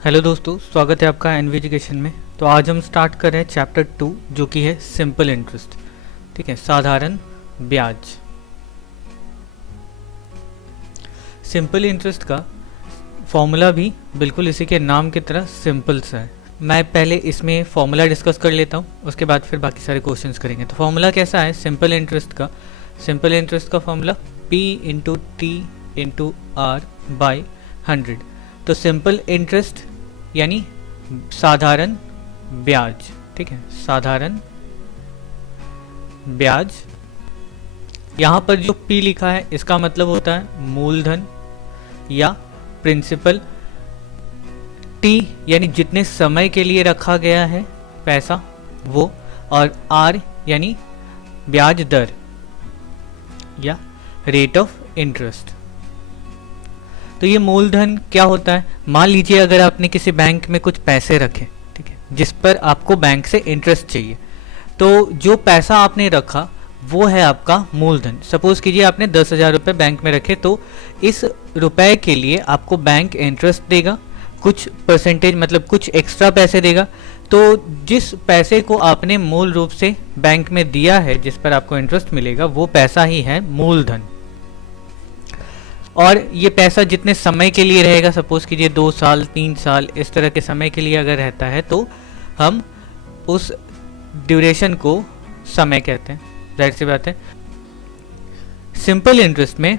Hello दोस्तों, स्वागत है आपका एनवी एजुकेशन में। तो आज हम स्टार्ट कर रहे हैं चैप्टर 2 जो कि है सिंपल इंटरेस्ट। ठीक है, साधारण ब्याज। सिंपल इंटरेस्ट का फॉर्मूला भी बिल्कुल इसी के नाम की तरह सिंपल सा है। मैं पहले इसमें फॉर्मूला डिस्कस कर लेता हूँ, उसके बाद फिर बाकी सारे क्वेश्चंस करेंगे। तो फॉर्मूला कैसा है सिंपल इंटरेस्ट का? सिंपल इंटरेस्ट का formula P into T into R by 100। तो सिंपल इंटरेस्ट यानी साधारण ब्याज। ठीक है, साधारण ब्याज। यहां पर जो P लिखा है इसका मतलब होता है मूलधन या प्रिंसिपल। T यानी जितने समय के लिए रखा गया है पैसा वो, और R यानी ब्याज दर या रेट ऑफ इंटरेस्ट। तो ये मूलधन क्या होता है? मान लीजिए अगर आपने किसी बैंक में कुछ पैसे रखे, ठीक है, जिस पर आपको बैंक से इंटरेस्ट चाहिए, तो जो पैसा आपने रखा वो है आपका मूलधन। सपोज कीजिए आपने 10,000 रुपये बैंक में रखे, तो इस रुपए के लिए आपको बैंक इंटरेस्ट देगा, कुछ परसेंटेज मतलब कुछ एक्स्ट्रा पैसे देगा। तो जिस पैसे को आपने मूल रूप से बैंक में दिया है, जिस पर आपको इंटरेस्ट मिलेगा, वो पैसा ही है मूलधन। और ये पैसा जितने समय के लिए रहेगा, सपोज कीजिए 2 साल 3 साल इस तरह के समय के लिए अगर रहता है, तो हम उस ड्यूरेशन को समय कहते हैं। जाहिर सी बात है, सिंपल इंटरेस्ट में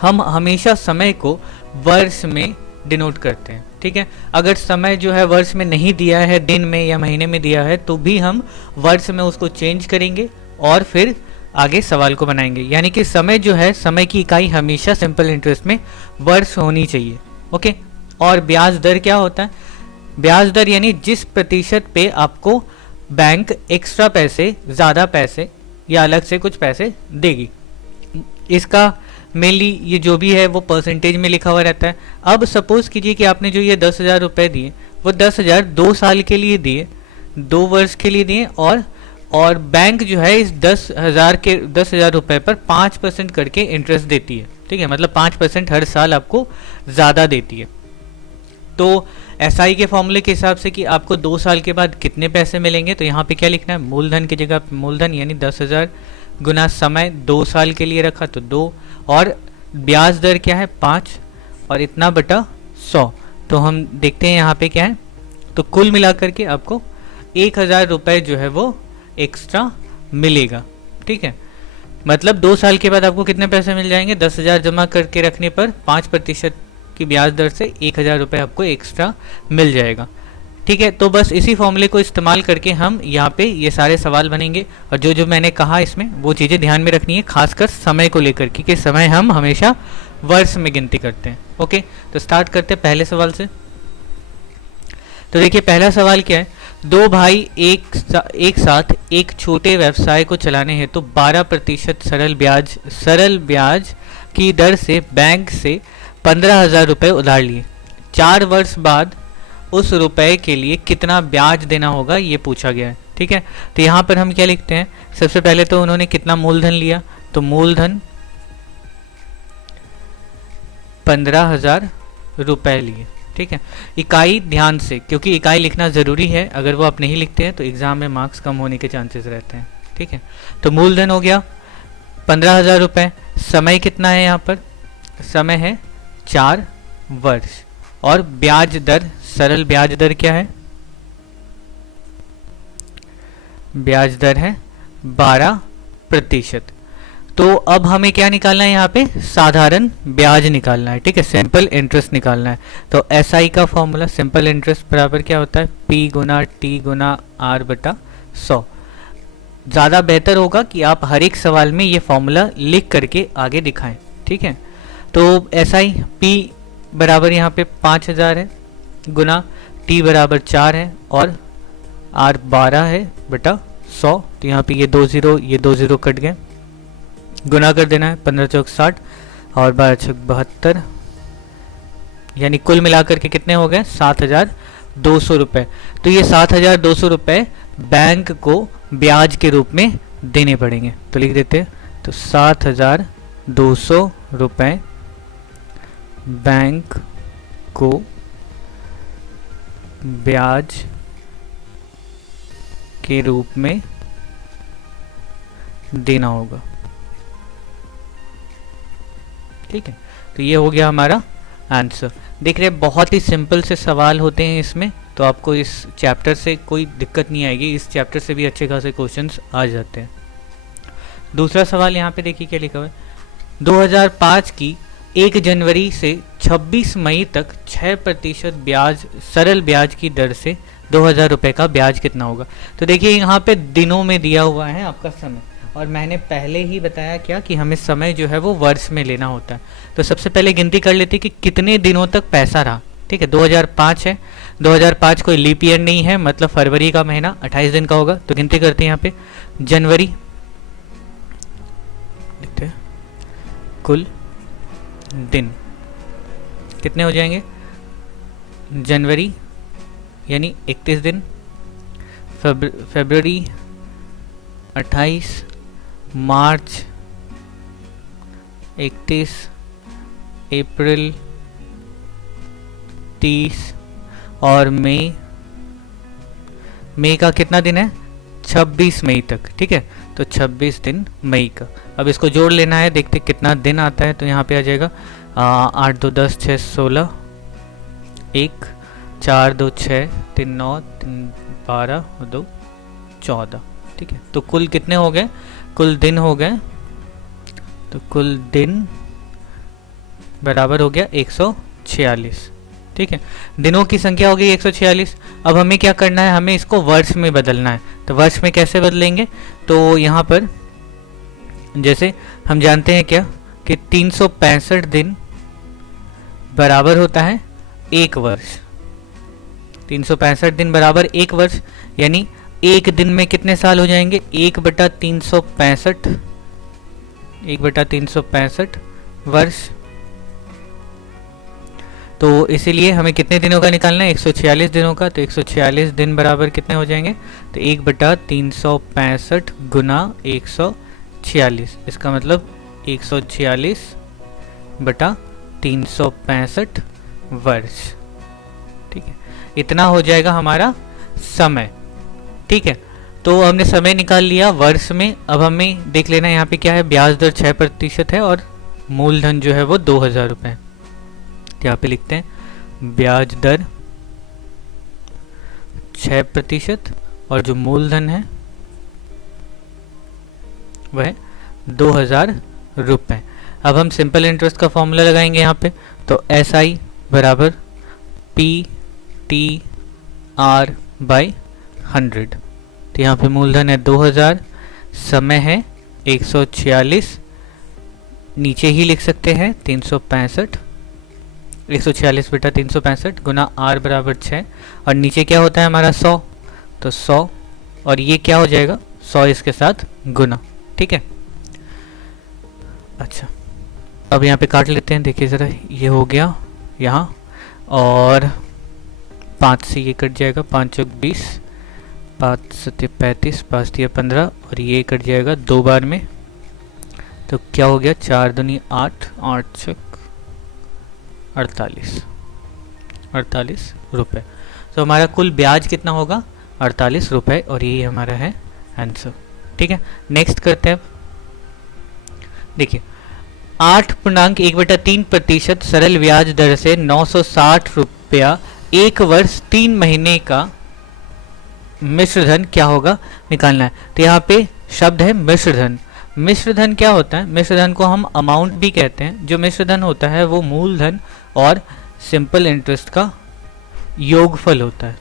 हम हमेशा समय को वर्ष में डिनोट करते हैं। ठीक है, अगर समय जो है वर्ष में नहीं दिया है, दिन में या महीने में दिया है, तो भी हम वर्ष में उसको चेंज करेंगे और फिर आगे सवाल को बनाएंगे। यानी कि समय जो है, समय की इकाई हमेशा सिंपल इंटरेस्ट में वर्ष होनी चाहिए। ओके। और ब्याज दर क्या होता है? ब्याज दर यानी जिस प्रतिशत पे आपको बैंक एक्स्ट्रा पैसे, ज़्यादा पैसे या अलग से कुछ पैसे देगी। इसका मेनली ये जो भी है वो परसेंटेज में लिखा हुआ रहता है। अब सपोज कीजिए कि आपने जो ये 10,000 रुपये दिए, वो 10,000 2 साल के लिए दिए, 2 वर्ष के लिए दिए, और बैंक जो है इस 10,000 रुपए पर 5% करके इंटरेस्ट देती है। ठीक है, मतलब 5% हर साल आपको ज़्यादा देती है। तो एसआई के फॉर्मूले के हिसाब से कि आपको 2 साल के बाद कितने पैसे मिलेंगे, तो यहाँ पे क्या लिखना है? मूलधन की जगह मूलधन यानी 10,000 गुना समय, 2 साल के लिए रखा तो 2, और ब्याज दर क्या है? 5, और इतना बटा 100। तो हम देखते हैं यहाँ पे क्या है। तो कुल मिलाकर के आपको 1,000 रुपये जो है वो एक्स्ट्रा मिलेगा। ठीक है, मतलब 2 साल के बाद आपको कितने पैसे मिल जाएंगे? 10,000 जमा करके रखने पर 5% की ब्याज दर से 1,000 रुपये आपको एक्स्ट्रा मिल जाएगा। ठीक है, तो बस इसी फॉर्मूले को इस्तेमाल करके हम यहाँ पे ये सारे सवाल बनेंगे, और जो जो मैंने कहा इसमें वो चीज़ें ध्यान में रखनी है, खासकर समय को लेकर के, कि समय हम हमेशा वर्ष में गिनती करते हैं। ओके, तो स्टार्ट करते हैं पहले सवाल से। तो देखिए पहला सवाल क्या है? 2 भाई एक साथ एक छोटे व्यवसाय को चलाने हेतु तो 12% सरल ब्याज की दर से बैंक से 15,000 रुपये उधार लिए। 4 वर्ष बाद उस रुपए के लिए कितना ब्याज देना होगा, ये पूछा गया है। ठीक है, तो यहाँ पर हम क्या लिखते हैं? सबसे पहले तो उन्होंने कितना मूलधन लिया, तो मूलधन 15,000 रुपये लिए। ठीक है, इकाई ध्यान से, क्योंकि इकाई लिखना ज़रूरी है, अगर वो आप नहीं लिखते हैं तो एग्ज़ाम में मार्क्स कम होने के चांसेस रहते हैं। ठीक है, तो मूलधन हो गया 15,000 रुपये। समय कितना है यहाँ पर? समय है 4 वर्ष, और ब्याज दर, सरल ब्याज दर क्या है? ब्याज दर है 12%। तो अब हमें क्या निकालना है यहाँ पे? साधारण ब्याज निकालना है। ठीक है, सिंपल इंटरेस्ट निकालना है। तो एसआई का फॉर्मूला सिंपल इंटरेस्ट बराबर क्या होता है? P गुना T गुना R बटा 100। ज़्यादा बेहतर होगा कि आप हर एक सवाल में ये फॉर्मूला लिख करके आगे दिखाएं। ठीक है, तो एसआई P बराबर यहाँ पे 5,000 है, गुना T बराबर 4 है, और R 12 है बटा 100। तो यहाँ पे ये 2 0 कट गए, गुना कर देना है। 15 चौक 60 और 12 चौक 72, यानी कुल मिलाकर के कितने हो गए? 7,200 रुपये। तो ये 7,200 रुपये बैंक को ब्याज के रूप में देने पड़ेंगे। तो लिख देते हैं, तो 7,200 रुपये बैंक को ब्याज के रूप में देना होगा। ठीक है, तो ये हो गया हमारा आंसर। देख रहे बहुत ही सिंपल से सवाल होते हैं इसमें, तो आपको इस चैप्टर से कोई दिक्कत नहीं आएगी, इस चैप्टर से भी अच्छे खासे क्वेश्चंस आ जाते हैं। दूसरा सवाल यहाँ पे देखिए क्या लिखा हुआ है। 2005 की 1 जनवरी से 26 मई तक 6% ब्याज, सरल ब्याज की दर से 2000 रुपये का ब्याज कितना होगा। तो देखिए यहाँ पे दिनों में दिया हुआ है आपका समय, और मैंने पहले ही बताया क्या कि हमें समय जो है वो वर्ष में लेना होता है। तो सबसे पहले गिनती कर लेते कि कितने दिनों तक पैसा रहा। ठीक है, 2005 है, 2005 कोई लीप ईयर नहीं है, मतलब फरवरी का महीना 28 दिन का होगा। तो गिनती करते हैं यहाँ पे, जनवरी लिखते हैं, कुल दिन कितने हो जाएंगे, जनवरी यानी 31 दिन, फरवरी 28, मार्च 31, अप्रैल 30 और मई का कितना दिन है, 26 मई तक। ठीक है, तो 26 दिन मई का। अब इसको जोड़ लेना है, देखते कितना दिन आता है। तो यहाँ पे आ जाएगा 8 2 10 6 16, 1 4 2 6 3 9 3 12 2 14। ठीक है, तो कुल कितने हो गए, कुल दिन हो गए। तो कुल दिन बराबर हो गया 146। ठीक है, दिनों की संख्या हो गई 146। अब हमें क्या करना है, हमें इसको वर्ष में बदलना है। तो वर्ष में कैसे बदलेंगे, तो यहाँ पर जैसे हम जानते हैं क्या कि 365 दिन बराबर होता है 1 वर्ष। 365 दिन बराबर 1 वर्ष, यानी एक दिन में कितने साल हो जाएंगे, 1/365, 1/365 वर्ष। तो इसीलिए हमें कितने दिनों का निकालना है, 146 दिनों का। तो 146 दिन बराबर कितने हो जाएंगे, तो 1/365 गुना 146, इसका मतलब 146/365 वर्ष। ठीक है, इतना हो जाएगा हमारा समय। ठीक है, तो हमने समय निकाल लिया वर्ष में। अब हमें देख लेना यहाँ पे क्या है, ब्याज दर 6% है और मूलधन जो है वो 2000 रुपये है। यहाँ पे लिखते हैं ब्याज दर 6% और जो मूलधन है वह 2000 रुपये। अब हम सिंपल इंटरेस्ट का फॉर्मूला लगाएंगे यहाँ पे। तो SI बराबर PTR/100। तो यहाँ पे मूलधन है 2000, समय है 146, नीचे ही लिख सकते हैं 365, 146/365 गुना R बराबर 6, और नीचे क्या होता है हमारा 100। तो 100 और ये क्या हो जाएगा, 100 इसके साथ गुना। ठीक है, अच्छा अब यहाँ पे काट लेते हैं। देखिए ज़रा, ये हो गया यहाँ, और 5 से ये कट जाएगा, 5 चौक 20, 5 सत्ते 35, 5 दिया 15, और ये कट जाएगा 2 बार में। तो क्या हो गया, 4 दूनी 8, 8 चौक 48 रुपये। तो हमारा कुल ब्याज कितना होगा, 48 रुपये, और यही हमारा है आंसर। ठीक है, नेक्स्ट करते हैं। देखिए 8.1/3% सरल ब्याज दर से 960 रुपया 1 वर्ष 3 महीने का मिश्रधन क्या होगा, निकालना है। तो यहाँ पे शब्द है मिश्रधन। मिश्रधन क्या होता है, मिश्रधन को हम अमाउंट भी कहते हैं। जो मिश्रधन होता है वो मूलधन और सिंपल इंटरेस्ट का योगफल होता है।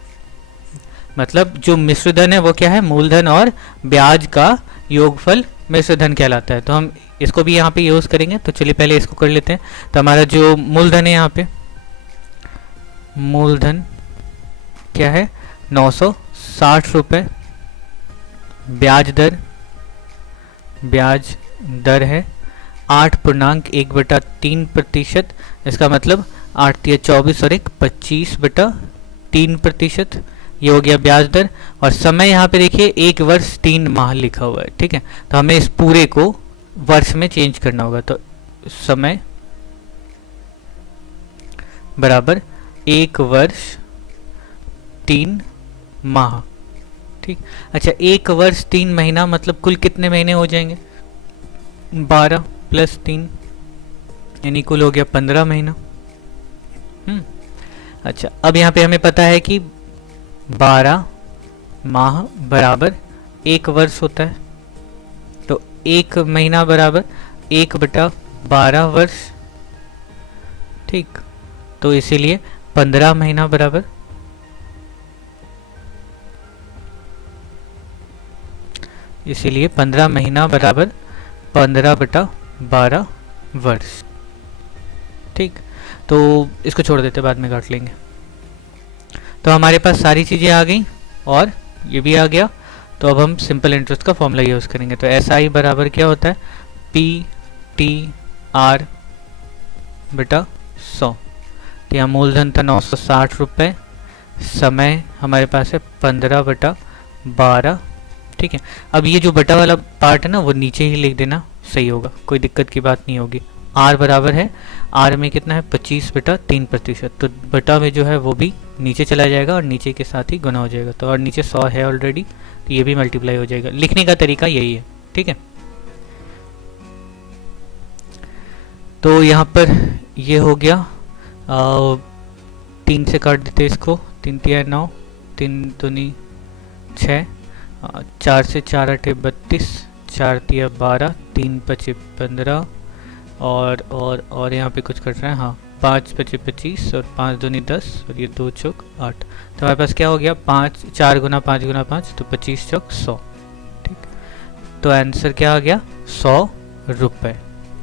मतलब जो मिश्रधन है वो क्या है, मूलधन और ब्याज का योगफल मिश्रधन कहलाता है। तो हम इसको भी यहाँ पे यूज करेंगे। तो चलिए पहले इसको कर लेते हैं। तो हमारा जो मूलधन है, यहाँ पे मूलधन क्या है, 960 रुपये। ब्याज दर है 8.1/3%। इसका मतलब 8 × 24 और 1 25/3%। ये हो गया ब्याज दर। और समय यहाँ पे देखिए 1 वर्ष 3 माह लिखा हुआ है। ठीक है, तो हमें इस पूरे को वर्ष में चेंज करना होगा। तो समय बराबर 1 वर्ष 3 माह। ठीक, अच्छा 1 वर्ष 3 महीना मतलब कुल कितने महीने हो जाएंगे? 12 प्लस 3 यानी कुल हो गया 15 महीना। अच्छा अब यहाँ पे हमें पता है कि 12 माह बराबर 1 वर्ष होता है, तो 1 महीना बराबर 1/12 वर्ष। ठीक, तो इसीलिए 15 महीना बराबर 15 महीना बराबर 15/12 वर्ष। ठीक, तो इसको छोड़ देते, बाद में काट लेंगे। तो हमारे पास सारी चीज़ें आ गई और ये भी आ गया। तो अब हम सिंपल इंटरेस्ट का फॉर्मूला यूज़ करेंगे। तो एस आई बराबर क्या होता है? पी टी आर बटा 100। तो यहाँ मूलधन था 960 रुपये, समय हमारे पास है 15/12। ठीक है, अब ये जो बटा वाला पार्ट है ना वो नीचे ही लिख देना, सही होगा, कोई दिक्कत की बात नहीं होगी। आर बराबर है, आर में कितना है? 25/3%। तो बटा में जो है वो भी नीचे चला जाएगा और नीचे के साथ ही गुना हो जाएगा। तो और नीचे 100 है ऑलरेडी, तो ये भी मल्टीप्लाई हो जाएगा। लिखने का तरीका यही है। ठीक है, तो यहाँ पर ये हो गया। 3 से काट देते इसको, 3 तिया 9, 3 दूनी 6, 4 से 4 8 32, 4 तिया 12, 3 5 15 और यहाँ पे कुछ कट रहा है, हाँ 5 5 25 और 5 दूनी 10 और ये 2 चौक 8। तो हमारे पास क्या हो गया? 4 गुना 5 गुना 5, तो 25 चौक 100। ठीक, तो आंसर क्या आ गया? 100 रुपये।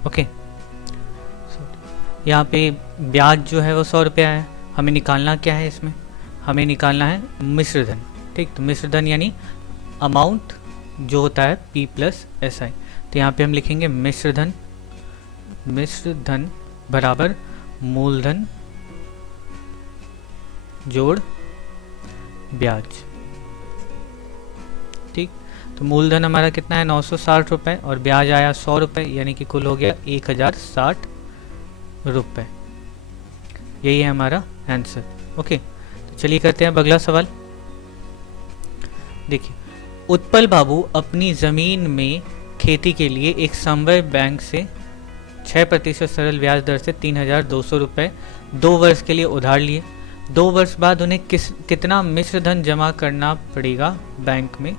ओके, यहाँ पे ब्याज जो है वो 100 रुपया है। हमें निकालना क्या है इसमें? हमें निकालना है मिश्रधन। ठीक, तो मिश्रधन यानी अमाउंट जो होता है P प्लस SI। तो यहाँ पे हम लिखेंगे मिश्रधन बराबर मूलधन जोड़ ब्याज। ठीक, तो मूलधन हमारा कितना है? 960 रुपये और ब्याज आया 100 रुपये, यानी कि कुल हो गया 1060 रुपये। यही है हमारा आंसर। ओके, तो चलिए करते हैं अगला सवाल। देखिए, उत्पल बाबू अपनी ज़मीन में खेती के लिए एक समवाय बैंक से 6% सरल ब्याज दर से 3200 रुपये 2 वर्ष के लिए उधार लिए। 2 वर्ष बाद उन्हें कितना मिश्र धन जमा करना पड़ेगा बैंक में?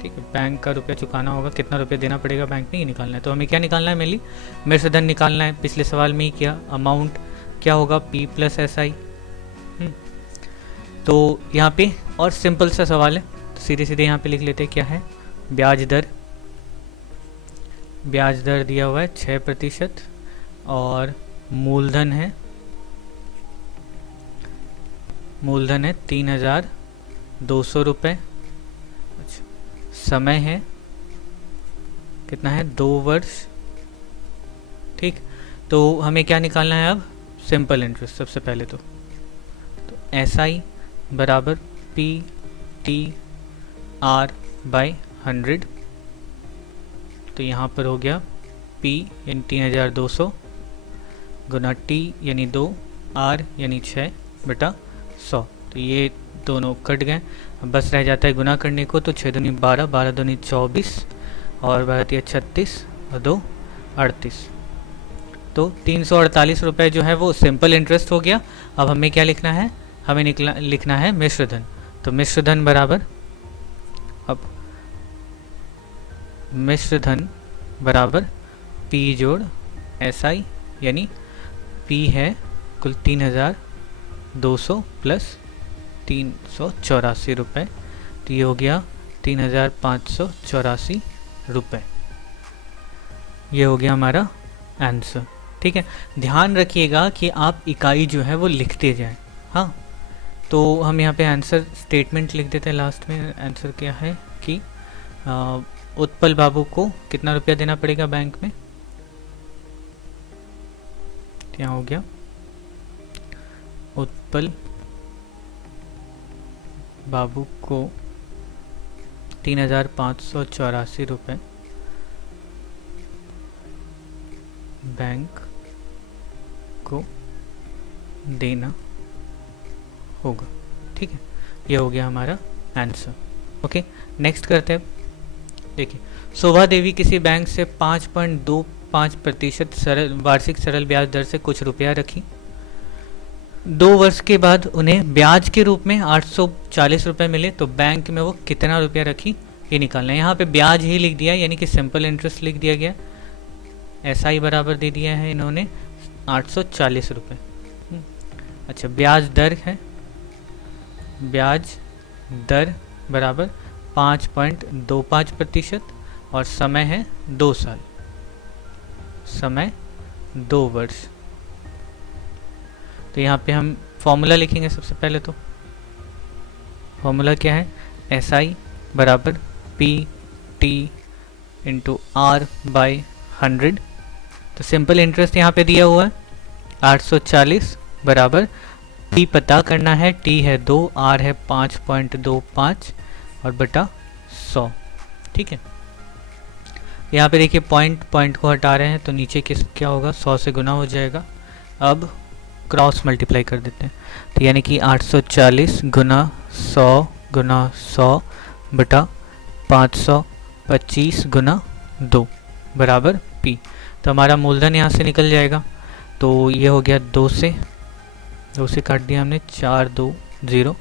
ठीक है, बैंक का रुपया चुकाना होगा, कितना रुपया देना पड़ेगा बैंक में, ये निकालना है। तो हमें क्या निकालना है? मेनली मिश्र धन निकालना है। पिछले सवाल में ही किया। अमाउंट क्या होगा? P plus SI। तो यहाँ पे और सिंपल सा सवाल है, तो सीधे सीधे यहाँ पे लिख लेते हैं क्या है? ब्याज दर दिया हुआ है 6% और मूलधन है 3200 रुपये। अच्छा, समय है कितना है? 2 वर्ष। ठीक, तो हमें क्या निकालना है अब? सिंपल इंटरेस्ट सबसे पहले। तो SI बराबर PTR बाई 100। तो यहाँ पर हो गया P यानी 3200 गुना T यानी 2, R यानी 6 बटा 100। तो ये दोनों कट गए, बस रह जाता है गुना करने को। तो 6 दूनी 12, 12 दूनी 24 और 12 36 और 2 38। तो 348 रुपये जो है वो सिंपल इंटरेस्ट हो गया। अब हमें क्या लिखना है? हमें लिखना है मिश्रधन। तो मिश्रधन बराबर, अब मिश्रधन बराबर P जोड़ SI, यानी P है कुल 3200 प्लस 384 रुपये। तो ये हो गया 3584 रुपये। ये हो गया हमारा आंसर। ठीक है, ध्यान रखिएगा कि आप इकाई जो है वो लिखते जाएं। हाँ, तो हम यहाँ पे आंसर स्टेटमेंट लिख देते हैं लास्ट में। आंसर क्या है कि उत्पल बाबू को कितना रुपया देना पड़ेगा बैंक में? क्या हो गया? उत्पल बाबू को 3584 रुपये बैंक को देना होगा। ठीक है, ये हो गया हमारा आंसर। ओके, नेक्स्ट करते हैं। देखिए, शोभा देवी किसी बैंक से 5.25% सरल वार्षिक सरल ब्याज दर से कुछ रुपया रखी। 2 वर्ष के बाद उन्हें ब्याज के रूप में 840 रुपये मिले, तो बैंक में वो कितना रुपया रखी ये निकालना है। यहाँ पे ब्याज ही लिख दिया, यानी कि सिंपल इंटरेस्ट लिख दिया गया। SI बराबर दे दिया है इन्होंने 840 रुपये। अच्छा, ब्याज दर है, ब्याज दर बराबर 5.25% और समय है 2 साल, समय 2 वर्ष। तो यहाँ पे हम फॉर्मूला लिखेंगे। सबसे पहले तो फॉर्मूला क्या है, SI बराबर PT इंटू R बाई 100। तो सिंपल इंटरेस्ट यहाँ पे दिया हुआ है 840 बराबर P पता करना है, T है 2, R है 5.25 और बटा 100। ठीक है, यहाँ पे देखिए पॉइंट को हटा रहे हैं तो नीचे क्या होगा, 100 से गुना हो जाएगा। अब क्रॉस मल्टीप्लाई कर देते हैं, तो यानी कि 840 गुना 100 बटा 525 गुना 2 बराबर P। तो हमारा मूलधन यहाँ से निकल जाएगा। तो ये हो गया 2 से काट दिया हमने, 4 2 0।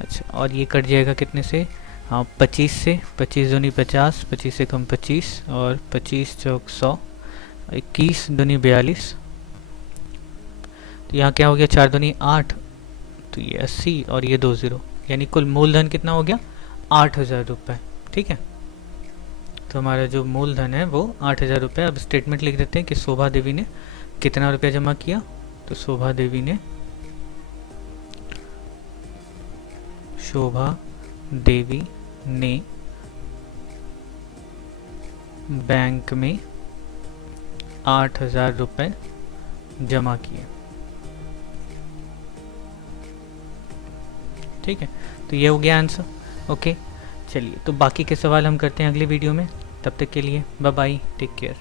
अच्छा, और ये कट जाएगा कितने से, हाँ 25 से, 25 दूनी 50, 25 से कम 25 और 25 चौक 100, 21 दूनी 42। तो यहाँ क्या हो गया, 4 दूनी 8, तो ये 80 और ये 2 0, यानी कुल मूलधन कितना हो गया 8000 रुपये। ठीक है, तो हमारा जो मूलधन है वो 8000 रुपये। अब स्टेटमेंट लिख देते हैं कि शोभा देवी ने कितना रुपया जमा किया। तो शोभा देवी ने बैंक में 8000 रुपये जमा किए। ठीक है, तो ये हो गया आंसर। ओके, चलिए, तो बाकी के सवाल हम करते हैं अगले वीडियो में। तब तक के लिए बाय बाय, टेक केयर।